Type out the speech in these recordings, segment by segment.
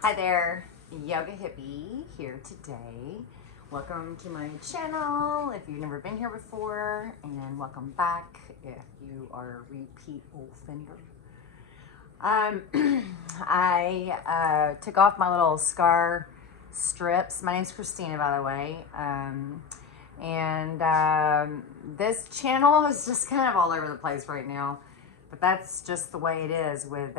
Hi there, Yoga Hippie here today. Welcome to my channel if you've never been here before, and welcome back if you are a repeat offender. I took off my little scar strips. My name's Christina, by the way. This channel is just kind of all over the place right now, but that's just the way it is with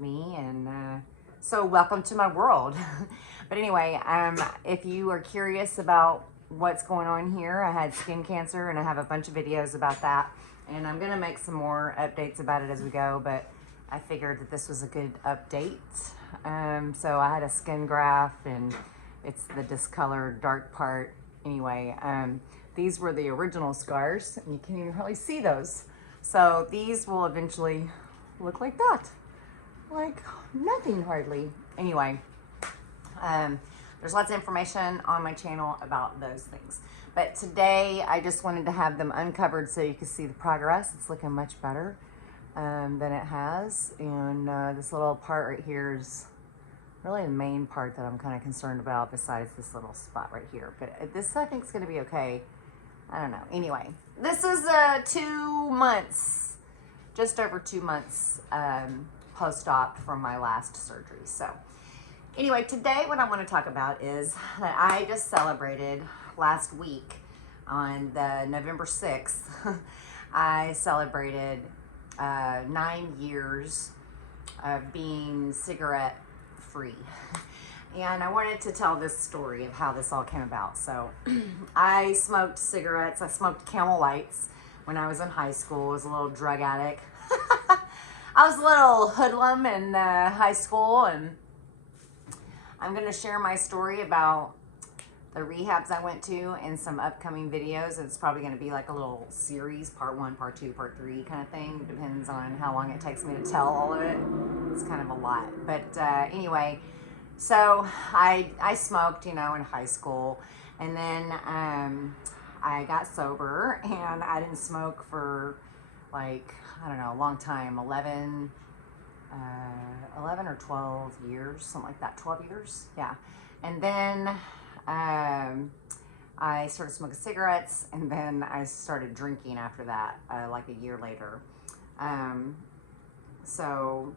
me, and so welcome to my world. But anyway, if you are curious about what's going on here, I had skin cancer and I have a bunch of videos about that, and I'm gonna make some more updates about it as we go, but I figured that this was a good update. So I had a skin graft, and it's the discolored dark part. Anyway, these were the original scars, and you can't even really see those. So these will eventually look like that. Like nothing hardly. Anyway, there's lots of information on my channel about those things. But today I just wanted to have them uncovered so you can see the progress. It's looking much better than it has. And this little part right here is really the main part that I'm kind of concerned about, besides this little spot right here. But this, I think, is going to be okay. I don't know. Anyway, this is 2 months, just over 2 months post-op from my last surgery. So anyway, today what I want to talk about is that I just celebrated last week on the November 6th. I celebrated 9 years of being cigarette free. And I wanted to tell this story of how this all came about. So I smoked cigarettes. I smoked Camel Lights when I was in high school. I was a little drug addict. I was a little hoodlum in high school, and I'm going to share my story about the rehabs I went to in some upcoming videos. It's probably going to be like a little series, part 1, part 2, part 3 kind of thing. It depends on how long it takes me to tell all of it. It's kind of a lot. But anyway, so I smoked, in high school. And then I got sober, and I didn't smoke for like, I don't know, a long time, 11 or 12 years, something like that, 12 years, yeah. And then I started smoking cigarettes, and then I started drinking after that, like a year later. So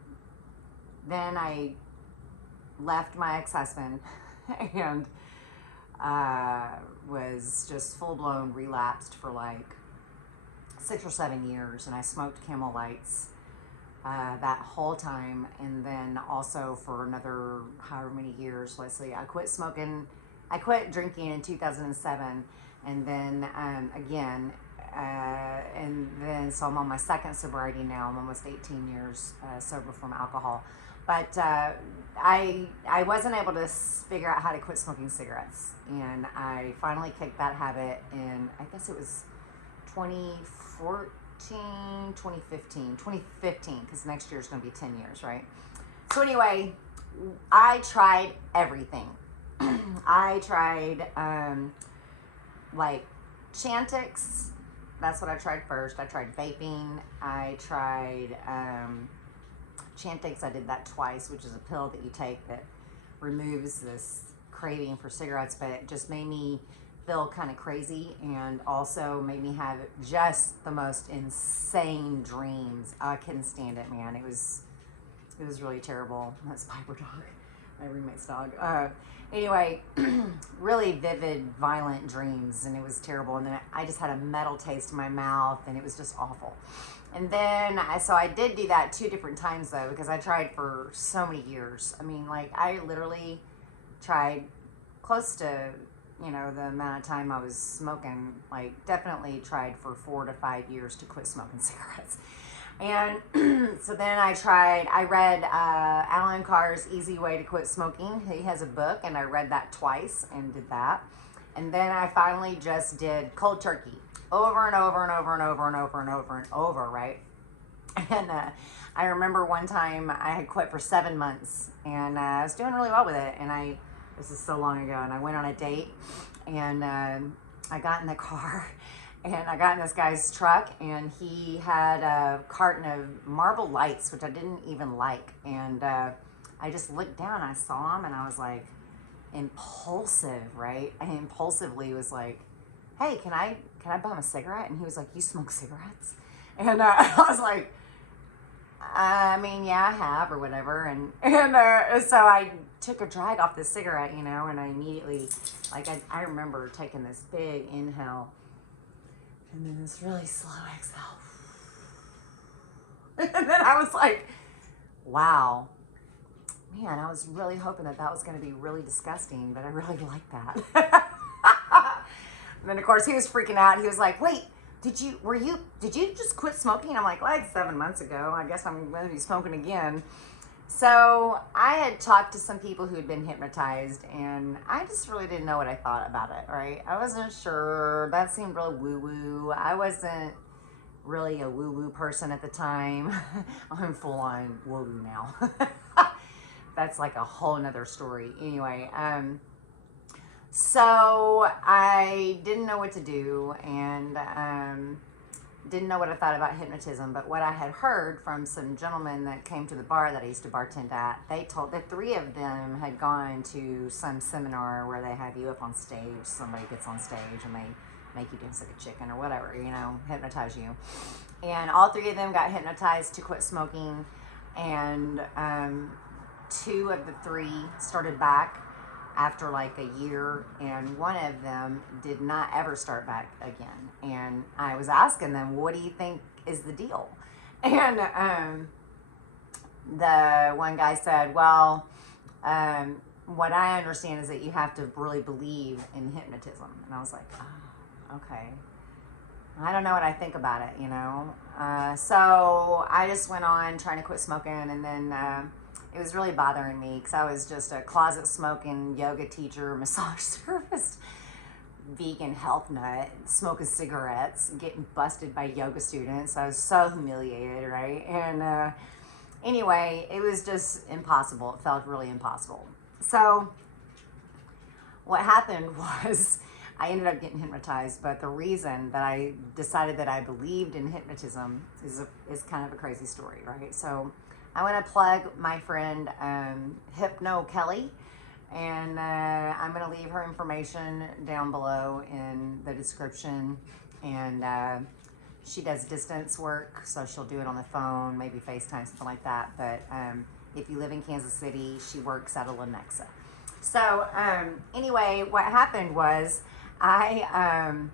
then I left my ex-husband and was just full-blown relapsed for like 6 or 7 years, and I smoked Camel Lights that whole time, and then also for another however many years. Let's see, I quit drinking in 2007, and then again, and then so I'm on my second sobriety now. I'm almost 18 years sober from alcohol, but I wasn't able to figure out how to quit smoking cigarettes, and I finally kicked that habit in, I guess it was 2015, because next year is going to be 10 years, right? So anyway, I tried everything. I tried like Chantix. That's what I tried first. I tried vaping. I tried Chantix. I did that twice, which is a pill that you take that removes this craving for cigarettes, but it just made me feel kind of crazy, and also made me have just the most insane dreams. I couldn't stand it, man. It was really terrible. That's Piper Dog, my roommate's dog. Anyway, really vivid, violent dreams, and it was terrible. And then I just had a metal taste in my mouth, and it was just awful. And then so I did do that 2 different times though, because I tried for so many years. I mean, like, I literally tried close to, the amount of time I was smoking. Like, definitely tried for 4 to 5 years to quit smoking cigarettes. And so then I read Alan Carr's Easy Way to Quit Smoking. He has a book, and I read that twice and did that. And then I finally just did cold turkey over and over and over and over and over and over and over, right? And I remember one time I had quit for 7 months, and I was doing really well with it. And this is so long ago, and I went on a date, and I got in the car, and I got in this guy's truck, and he had a carton of Marble Lights, which I didn't even like. And I just looked down, I saw him, and I was like, impulsive, right? I impulsively was like, hey, can I bum a cigarette? And he was like, you smoke cigarettes? And I was like, I mean, yeah, I have, or whatever. And so I took a drag off this cigarette, you know, and I immediately, like, I remember taking this big inhale and then this really slow exhale. And then I was like, wow, man, I was really hoping that was going to be really disgusting, but I really like that. And then, of course, he was freaking out. He was like, wait, did you just quit smoking? I'm like 7 months ago. I guess I'm going to be smoking again. So I had talked to some people who had been hypnotized, and I just really didn't know what I thought about it, right? I wasn't sure. That seemed real woo-woo. I wasn't really a woo-woo person at the time. I'm full-on woo-woo now. That's like a whole nother story. Anyway, so I didn't know what to do, and didn't know what I thought about hypnotism, but what I had heard from some gentlemen that came to the bar that I used to bartend at, they told that 3 of them had gone to some seminar where they have you up on stage, somebody gets on stage and they make you dance like a chicken or whatever, you know, hypnotize you. And all 3 of them got hypnotized to quit smoking, and 2 of the 3 started back after like a year, and 1 of them did not ever start back again. And I was asking them, what do you think is the deal? And the one guy said, well, what I understand is that you have to really believe in hypnotism. And I was like, oh, okay. I don't know what I think about it, you know? So I just went on trying to quit smoking, and then it was really bothering me because I was just a closet smoking yoga teacher, massage therapist, vegan health nut, smoking cigarettes, getting busted by yoga students. I was so humiliated, right? And anyway, it was just impossible. It felt really impossible. So what happened was I ended up getting hypnotized, but the reason that I decided that I believed in hypnotism is kind of a crazy story, right? So I want to plug my friend Hypno Kelly, and I'm going to leave her information down below in the description. And she does distance work, so she'll do it on the phone, maybe FaceTime, something like that. But if you live in Kansas City, she works out of Lenexa. So anyway, what happened was I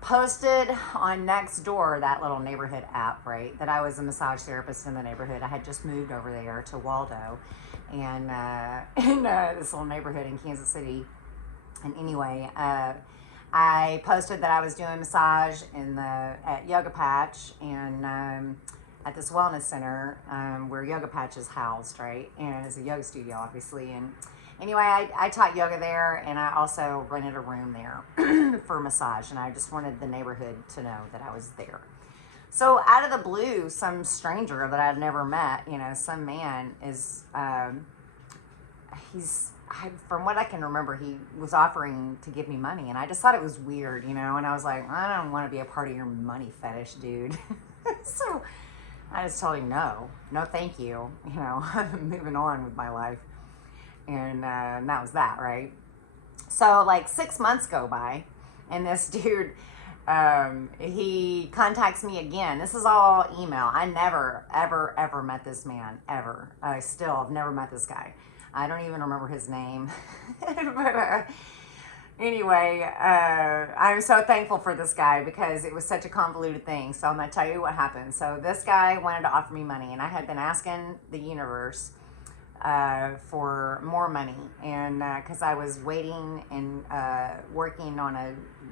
posted on Nextdoor, that little neighborhood app, right, that I was a massage therapist in the neighborhood. I had just moved over there to Waldo, and in this little neighborhood in Kansas City. And anyway, I posted that I was doing massage at Yoga Patch, and at this wellness center where Yoga Patch is housed, right, and it's a yoga studio, obviously. And anyway, I taught yoga there, and I also rented a room there for massage, and I just wanted the neighborhood to know that I was there. So out of the blue, some stranger that I'd never met, you know, some man is, from what I can remember, he was offering to give me money, and I just thought it was weird, you know, and I was like, I don't want to be a part of your money fetish, dude. So I just told him, no, thank you, you know, I'm moving on with my life. And that was that, right? So like 6 months go by, and this dude, he contacts me again. This is all email. I never, ever, ever met this man, ever. I still have never met this guy. I don't even remember his name. But anyway, I'm so thankful for this guy because it was such a convoluted thing. So I'm going to tell you what happened. So this guy wanted to offer me money, and I had been asking the universe for more money, and because I was waiting and working on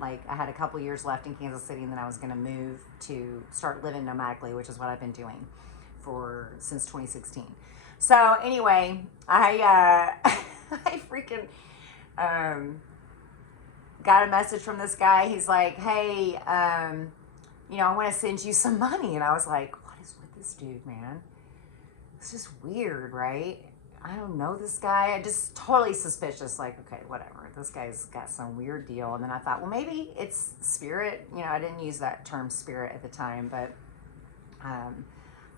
I had a couple years left in Kansas City, and then I was going to move to start living nomadically, which is what I've been doing since 2016. So anyway, I freaking got a message from this guy. He's like, hey, you know, I want to send you some money. And I was like, what is with this dude, man? It's just weird, right? I don't know this guy. I just totally suspicious, like, okay, whatever. This guy's got some weird deal. And then I thought, well, maybe it's spirit. You know, I didn't use that term spirit at the time, but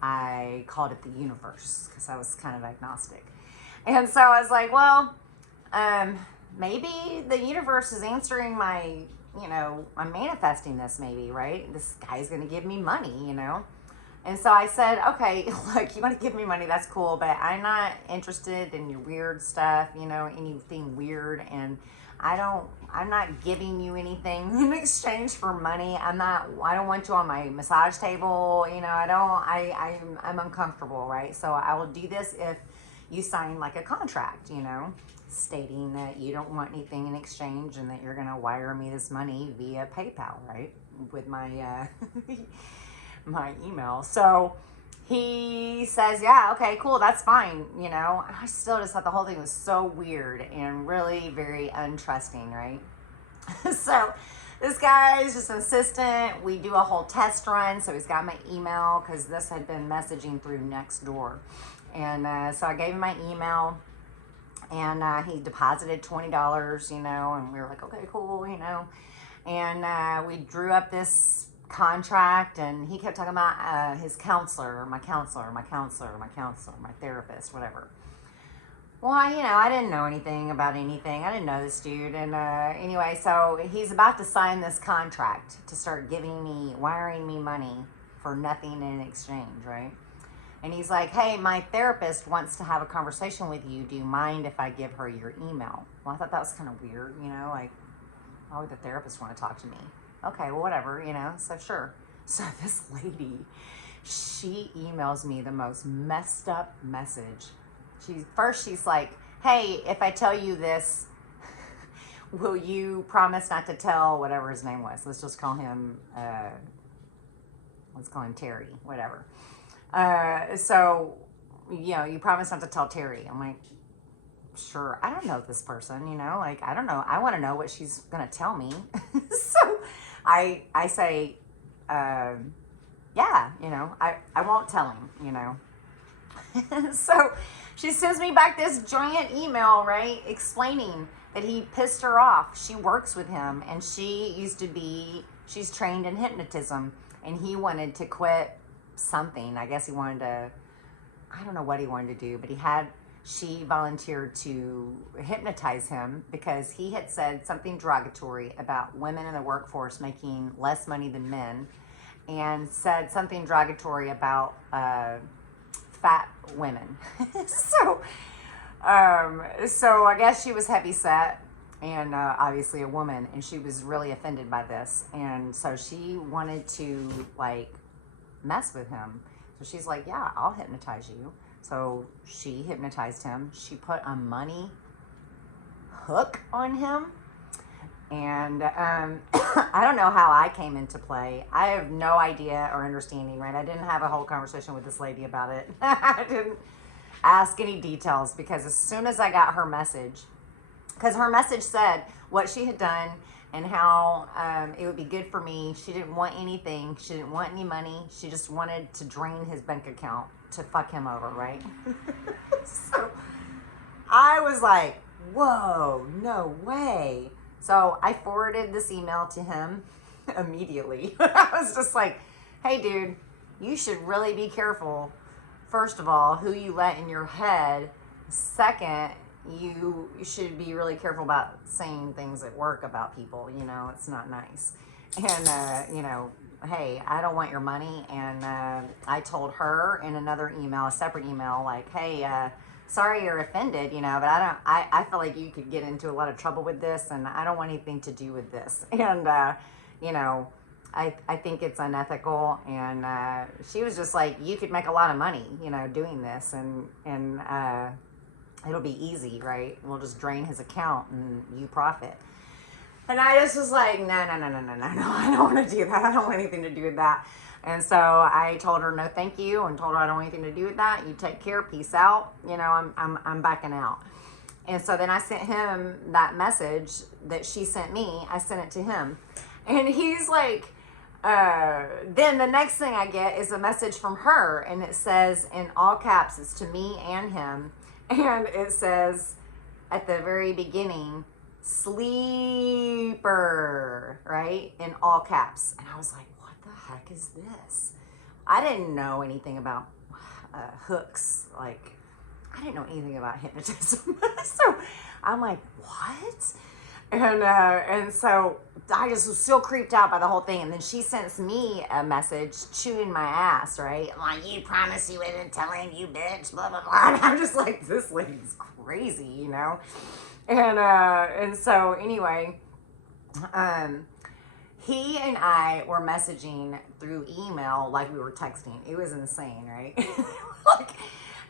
I called it the universe because I was kind of agnostic. And so I was like, well, maybe the universe is answering my, I'm manifesting this maybe, right? This guy's going to give me money, And so I said, okay, look, you want to give me money, that's cool, but I'm not interested in your weird stuff, anything weird. And I'm not giving you anything in exchange for money. I don't want you on my massage table. I'm uncomfortable, right? So I will do this if you sign like a contract, stating that you don't want anything in exchange and that you're going to wire me this money via PayPal, right? With my, my email. So he says, yeah, okay, cool, that's fine. I still just thought the whole thing was so weird and really very untrusting, right? So this guy is just insistent. We do a whole test run. So he's got my email because this had been messaging through Nextdoor. And so I gave him my email, and he deposited $20, and we were like, okay, cool, and we drew up this contract, and he kept talking about his counselor, my therapist, whatever. Well, I didn't know anything about anything. I didn't know this dude. And anyway, so he's about to sign this contract to start wiring me money for nothing in exchange, right? And he's like, hey, my therapist wants to have a conversation with you. Do you mind if I give her your email? Well, I thought that was kind of weird, like, why would the therapist want to talk to me? Okay, well, whatever, so sure. So this lady, she emails me the most messed up message. She's like, hey, if I tell you this, will you promise not to tell whatever his name was? Let's just call him, Terry, whatever. So, you promise not to tell Terry. I'm like, sure. I don't know this person, I don't know. I want to know what she's going to tell me. So I say, yeah, I won't tell him, So she sends me back this giant email, right, explaining that he pissed her off. She works with him, and she's trained in hypnotism, and he wanted to quit something. I guess I don't know what he wanted to do, but she volunteered to hypnotize him because he had said something derogatory about women in the workforce making less money than men, and said something derogatory about fat women. So I guess she was heavy set, and obviously a woman, and she was really offended by this, and so she wanted to mess with him. So she's like, yeah, I'll hypnotize you. So she hypnotized him. She put a money hook on him. And I don't know how I came into play. I have no idea or understanding, right? I didn't have a whole conversation with this lady about it. I didn't ask any details, because as soon as I got her message, because her message said what she had done and how it would be good for me. She didn't want anything. She didn't want any money. She just wanted to drain his bank account to fuck him over, right? So I was like, whoa, no way. So I forwarded this email to him immediately. I was just like, hey, dude, you should really be careful. First of all, who you let in your head. Second, you should be really careful about saying things at work about people. It's not nice. And, hey, I don't want your money. And I told her in another email, a separate email, like, hey, sorry you're offended, but I feel like you could get into a lot of trouble with this, and I don't want anything to do with this. And, I think it's unethical. And she was just like, you could make a lot of money, doing this, and it'll be easy, right? We'll just drain his account and you profit. And I just was like, no, I don't want to do that. I don't want anything to do with that. And so I told her no thank you, and told her I don't want anything to do with that. You take care, peace out. I'm backing out. And so then I sent him that message that she sent me. I sent it to him. And he's like, then the next thing I get is a message from her, and it says in all caps, it's to me and him. And it says at the very beginning, sleeper, right? In all caps. And I was like, what the heck is this? I didn't know anything about hooks. Like, I didn't know anything about hypnotism. So I'm like, what? And so I just was still creeped out by the whole thing. And then she sends me a message chewing my ass, right? I'm like, you promise you wouldn't tell him, you bitch, blah, blah, blah. And I'm just like, this lady's crazy, you know? And so anyway, he and I were messaging through email like we were texting. It was insane, right? Like,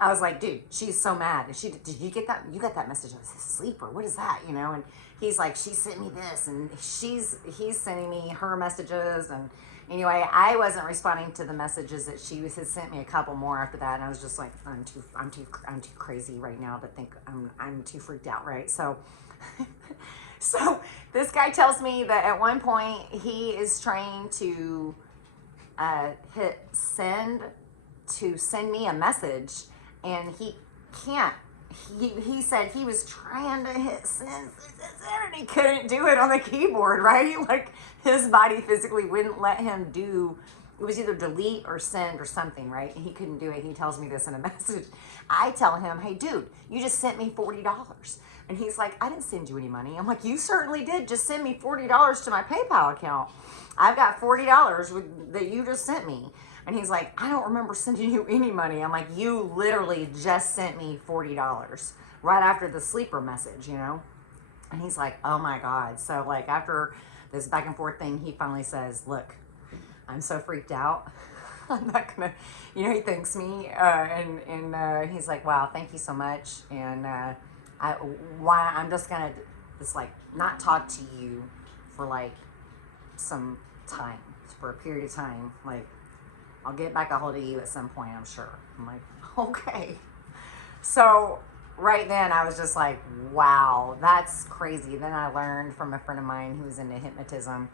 I was like, dude, she's so mad. Did you get that? You got that message? I was asleep, or what is that? You know? And he's like, she sent me this, and he's sending me her messages. And anyway, I wasn't responding to the messages that she had sent me a couple more after that. And I was just like, I'm too crazy right now to think I'm too freaked out, right? So, so this guy tells me that at one point he is trying to hit send to send me a message, and he can't. He said he was trying to hit send, and he couldn't do it on the keyboard, right? Like, his body physically wouldn't let him do. It was either delete or send or something, right? He couldn't do it. He tells me this in a message. I tell him, hey, dude, you just sent me $40. And he's like, I didn't send you any money. I'm like, you certainly did. Just send me $40 to my PayPal account. I've got $40 that you just sent me. And he's like, I don't remember sending you any money. I'm like, you literally just sent me $40 right after the sleeper message, you know? And he's like, oh my God. So like, after this back and forth thing, he finally says, look, I'm so freaked out. I'm not gonna, you know, he thanks me, and he's like, wow, thank you so much. And I'm just gonna just like not talk to you for like some time, for a period of time. Like, I'll get back a hold of you at some point, I'm sure. I'm like, okay. So right then I was just like, wow, that's crazy. Then I learned from a friend of mine who's into hypnotism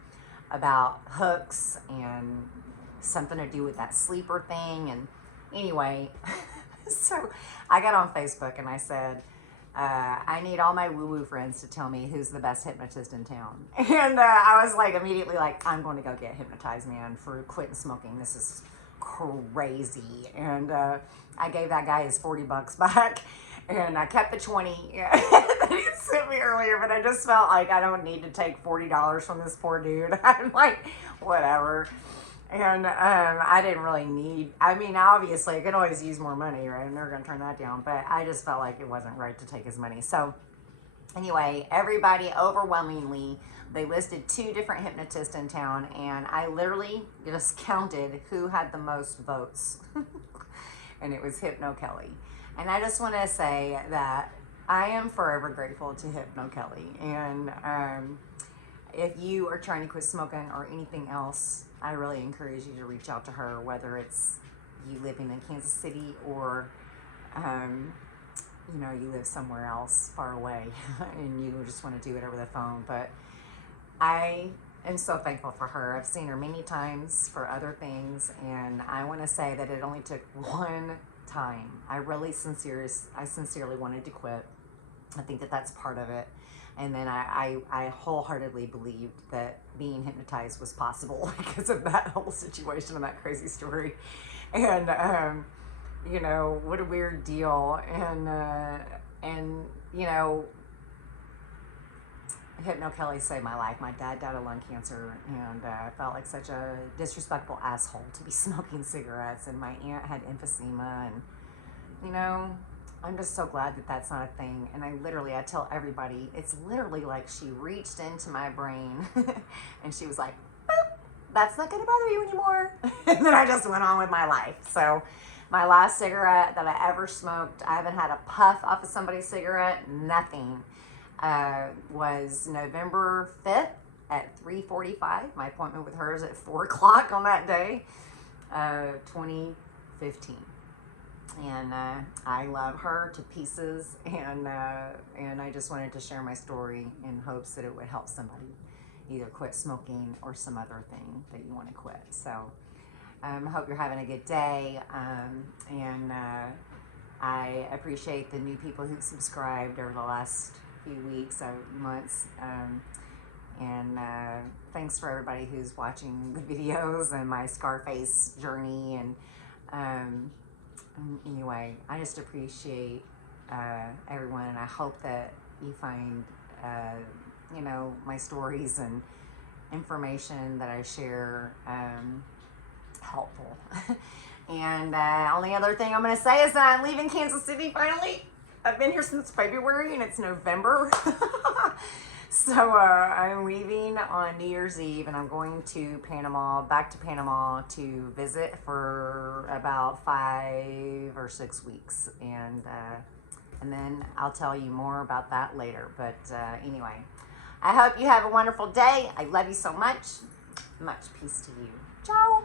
about hooks and something to do with that sleeper thing. And anyway, so I got on Facebook and I said, I need all my woo-woo friends to tell me who's the best hypnotist in town. And I was like, immediately like, I'm going to go get hypnotized, man, for quitting smoking. This is crazy. And I gave that guy his $40 back, and I kept the 20 that he sent me earlier, but I just felt like I don't need to take $40 from this poor dude. I'm like, whatever. And I didn't really need, I mean, obviously I could always use more money, right? I'm never going to turn that down, but I just felt like it wasn't right to take his money. So anyway, everybody overwhelmingly, they listed 2 different hypnotists in town, and I literally just counted who had the most votes. And it was Hypno Kelly. And I just want to say that I am forever grateful to Hypno Kelly. And if you are trying to quit smoking or anything else, I really encourage you to reach out to her, whether it's you living in Kansas City or you know, you live somewhere else far away and you just want to do it over the phone. But I am so thankful for her. I've seen her many times for other things, and I want to say that it only took one time. I sincerely wanted to quit. I think that that's part of it. And then I wholeheartedly believed that being hypnotized was possible because of that whole situation and that crazy story. And you know, what a weird deal. And you know, Hypno Kelly saved my life. My dad died of lung cancer, and I felt like such a disrespectful asshole to be smoking cigarettes. And my aunt had emphysema, and you know, I'm just so glad that that's not a thing. And I tell everybody, it's literally like she reached into my brain and she was like, boop, that's not gonna bother you anymore. And then I just went on with my life. So my last cigarette that I ever smoked, I haven't had a puff off of somebody's cigarette, nothing, was November 5th at 3:45. My appointment with her is at 4 o'clock on that day, 2015. And I love her to pieces, and I just wanted to share my story in hopes that it would help somebody either quit smoking or some other thing that you want to quit. So I hope you're having a good day, and I appreciate the new people who subscribed over the last few weeks or months, And thanks for everybody who's watching the videos and my Scarface journey. And anyway, I just appreciate everyone, and I hope that you find, you know, my stories and information that I share helpful. And only other thing I'm going to say is that I'm leaving Kansas City finally. I've been here since February and it's November. So I'm leaving on New Year's Eve, and I'm going to Panama, back to Panama to visit for about 5 or 6 weeks. And then I'll tell you more about that later. But anyway, I hope you have a wonderful day. I love you so much. Much peace to you. Ciao.